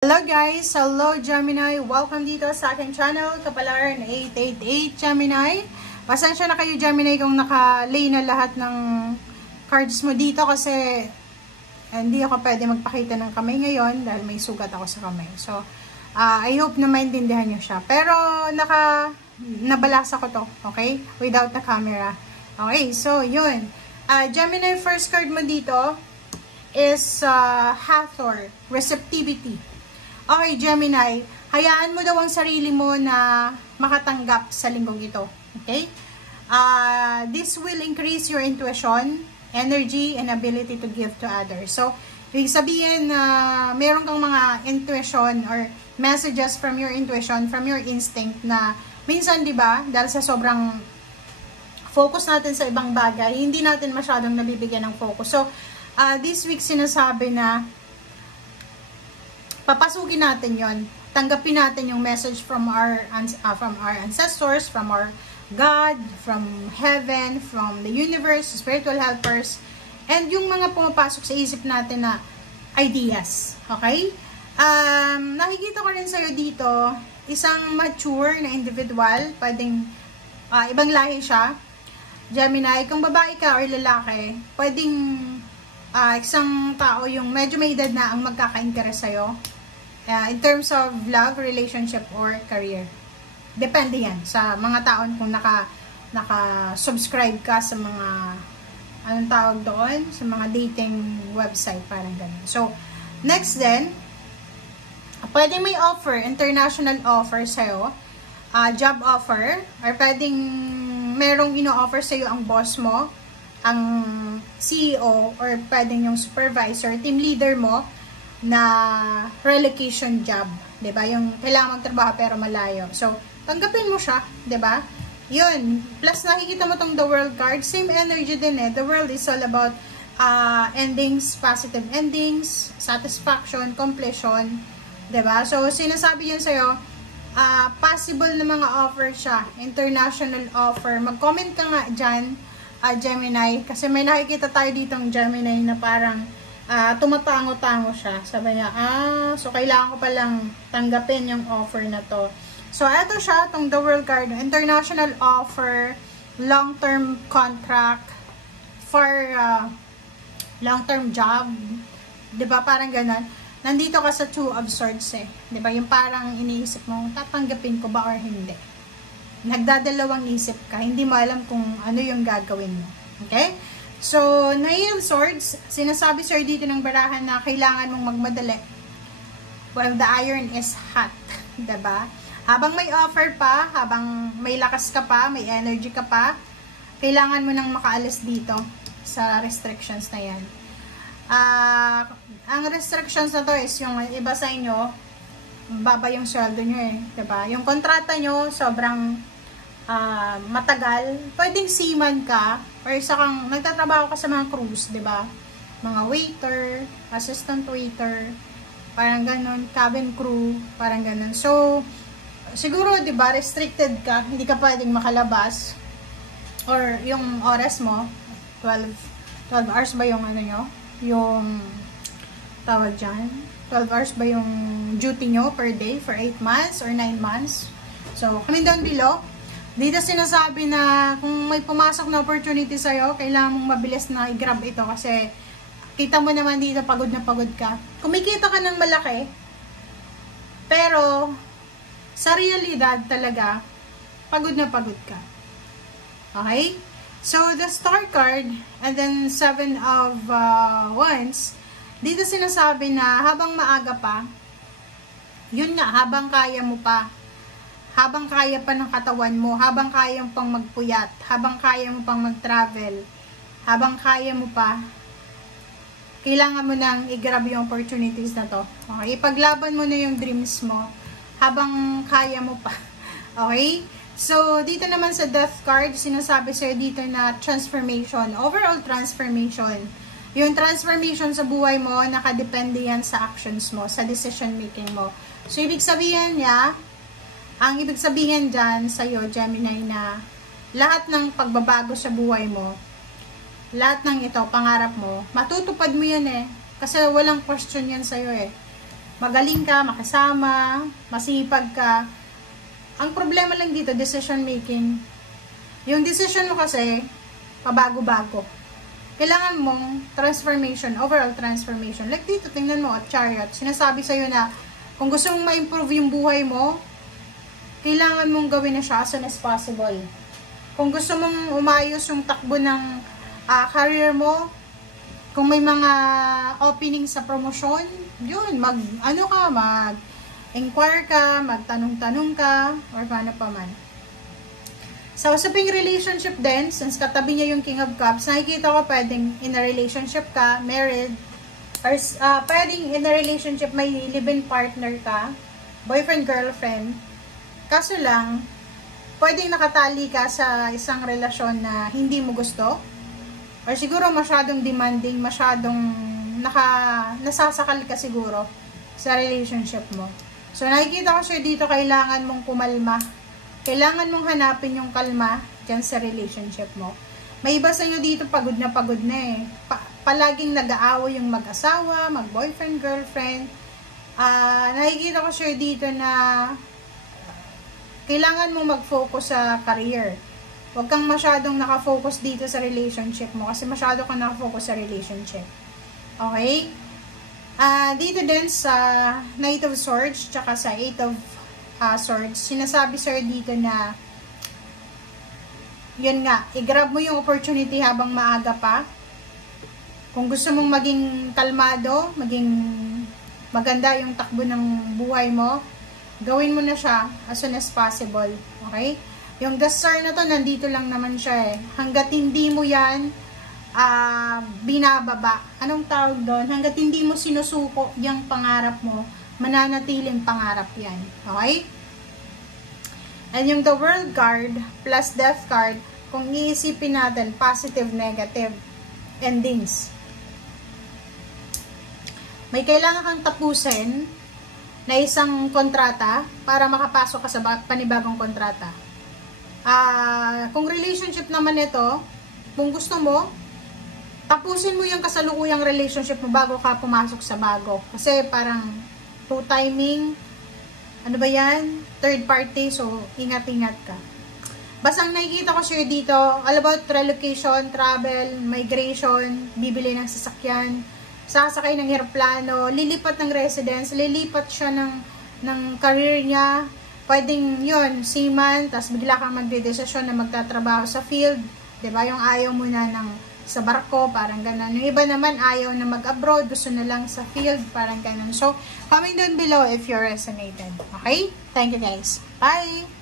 Hello guys! Hello Gemini! Welcome dito sa aking channel, Kapalaran 888 Gemini. Pasensya na kayo Gemini kung naka-lay na lahat ng cards mo dito kasi hindi ako pwede magpakita ng kamay ngayon dahil may sugat ako sa kamay. So, I hope na maintindihan nyo siya. Pero nabalasa ko to, okay? Without the camera. Okay, so yun. Gemini, first card mo dito is Hathor, receptivity. Okay, Gemini, hayaan mo daw ang sarili mo na makatanggap sa linggong ito. Okay? This will increase your intuition, energy, and ability to give to others. So, ibig sabihin na meron kang mga intuition or messages from your intuition, from your instinct na minsan, di ba, dahil sa sobrang focus natin sa ibang bagay, hindi natin masyadong nabibigyan ng focus. So, this week sinasabi na papasukin natin yon, tanggapin natin yung message from our ancestors, from our God, from heaven, from the universe, spiritual helpers, and yung mga pumapasok sa isip natin na ideas. Okay? Nakikita ko rin sa'yo dito, isang mature na individual, pwedeng ibang lahi siya. Gemini, kung babae ka or lalaki, pwedeng isang tao yung medyo may edad na ang magkaka-interest sa'yo. In terms of love, relationship, or career. Depende yan sa mga taon kung naka-subscribe ka sa mga, anong tawag doon? Sa mga dating website, parang ganun. So, next then, pwedeng may offer, international offer sa'yo, job offer, or pwedeng merong ino-offer sa'yo ang boss mo, ang CEO, or pwedeng yung supervisor, team leader mo, na relocation job, 'di ba? Yung kailangan magtrabaho pero malayo. So, tanggapin mo siya, 'di ba? 'Yun. Plus nakikita mo tong The World card, same energy din eh. The World is all about endings, positive endings, satisfaction, completion, 'di ba? So, sinasabi 'yan sa iyo, possible na mga offer siya, international offer. Mag-comment ka nga diyan, Gemini, kasi may nakikita tayo ditong Gemini na parang tumatango-tango siya. Sabi niya, so kailangan ko palang tanggapin yung offer na to. So, eto siya, tong The World card, international offer, long-term contract, for long-term job. Diba, parang ganun. Nandito ka sa Two of Swords eh. Diba, yung parang iniisip mo, tatanggapin ko ba or hindi. Nagdadalawang isip ka, hindi mo alam kung ano yung gagawin mo. Okay? So, Nine of Swords, sinasabi sir dito ng barahan na kailangan mong magmadali. Well, the iron is hot. Diba? Habang may offer pa, habang may lakas ka pa, may energy ka pa, kailangan mo nang makaalis dito sa restrictions na yan. Ang restrictions na to is yung iba sa inyo, baba yung sweldo nyo eh. Diba? Yung kontrata nyo, sobrang matagal. Pwedeng seaman ka or isa kang nagtatrabaho ka sa mga cruise, 'di ba? Mga waiter, assistant waiter, parang ganun, cabin crew, parang ganun. So, siguro 'di ba, restricted ka, hindi ka pwedeng makalabas or yung oras mo 12 hours ba yung ano nyo? Yung tawag diyan? 12 hours ba yung duty nyo per day for 8 months or 9 months? So, comment down below. Dito sinasabi na kung may pumasok na opportunity sa'yo, kailangan mong mabilis na i-grab ito kasi kita mo naman dito pagod na pagod ka. Kumikita ka ng malaki, pero sa realidad talaga, pagod na pagod ka. Okay? So, the Star card and then 7 of Wands, dito sinasabi na habang maaga pa, yun nga, habang kaya mo pa, habang kaya pa ng katawan mo, habang kaya mo pang magpuyat, habang kaya mo pang mag-travel, habang kaya mo pa, kailangan mo nang i-grab yung opportunities na to. Okay? Ipaglaban mo na yung dreams mo, habang kaya mo pa. Okay? So, dito naman sa Death card, sinasabi sa'yo dito na transformation, overall transformation. Yung transformation sa buhay mo, nakadepende yan sa actions mo, sa decision making mo. So, ibig sabihin niya, ang ibig sabihin dyan sa'yo, Gemini, na lahat ng pagbabago sa buhay mo, lahat ng ito, pangarap mo, matutupad mo yan eh. Kasi walang question yan sa'yo eh. magaling ka, makasama, masipag ka. Ang problema lang dito, decision making. Yung decision mo kasi, pabago-bago. Kailangan mong transformation, overall transformation. Like dito, tingnan mo at Chariot. Sinasabi sa'yo na, kung gusto mong ma-improve yung buhay mo, kailangan mong gawin na siya as soon as possible. Kung gusto mong umayos yung takbo ng career mo, kung may mga opening sa promotion, yun, mag-inquire ka, magtanong-tanong ka, or paano pa man. Sa usaping relationship din, since katabi niya yung King of Cups, nakikita ko pwedeng in a relationship ka, married, or pwedeng in a relationship may live-in partner ka, boyfriend, girlfriend. Kaso lang, pwedeng nakatali ka sa isang relasyon na hindi mo gusto, or siguro masyadong demanding, masyadong nasasakal ka siguro sa relationship mo. So, nakikita ko siya dito, kailangan mong kumalma. Kailangan mong hanapin yung kalma dyan sa relationship mo. May iba sa inyo dito, pagod na eh. Palaging nag-aaway yung mag-asawa, mag-boyfriend, girlfriend. Nakikita ko siya dito na kailangan mong mag-focus sa career. Huwag kang masyadong nakafocus dito sa relationship mo kasi masyado kang nakafocus sa relationship. Okay? Dito din sa Knight of Swords tsaka sa Eight of Swords, sinasabi sir dito na yun nga, i-grab mo yung opportunity habang maaga pa. Kung gusto mong maging kalmado, maging maganda yung takbo ng buhay mo, gawin mo na siya as soon as possible. Okay? Yung The Star na to, nandito lang naman siya eh. Hanggat hindi mo yan binababa. Anong tawag doon? Hanggat hindi mo sinusuko yung pangarap mo, mananatiling pangarap yan. Okay? And yung The World card plus Death card, kung iisipin natin, positive, negative endings. May kailangan kang tapusin na isang kontrata para makapasok ka sa panibagong kontrata. Kung relationship naman ito, kung gusto mo, tapusin mo yung kasalukuyang relationship mo bago ka pumasok sa bago. Kasi parang two timing, ano ba yan? Third party, so ingat-ingat ka. Basta ang nakikita ko siya dito, all about relocation, travel, migration, bibili ng sasakyan, sasakay ng eroplano, lilipat ng residence, lilipat siya ng career niya. Pwedeng yun, seaman, tapos bigla kang magdedesisyon na magtatrabaho sa field. Diba? Yung ayaw mo na sa barko, parang ganun. Yung iba naman, ayaw na mag-abroad, gusto na lang sa field, parang ganun. So, comment down below if you resonated. Okay? Thank you guys. Bye!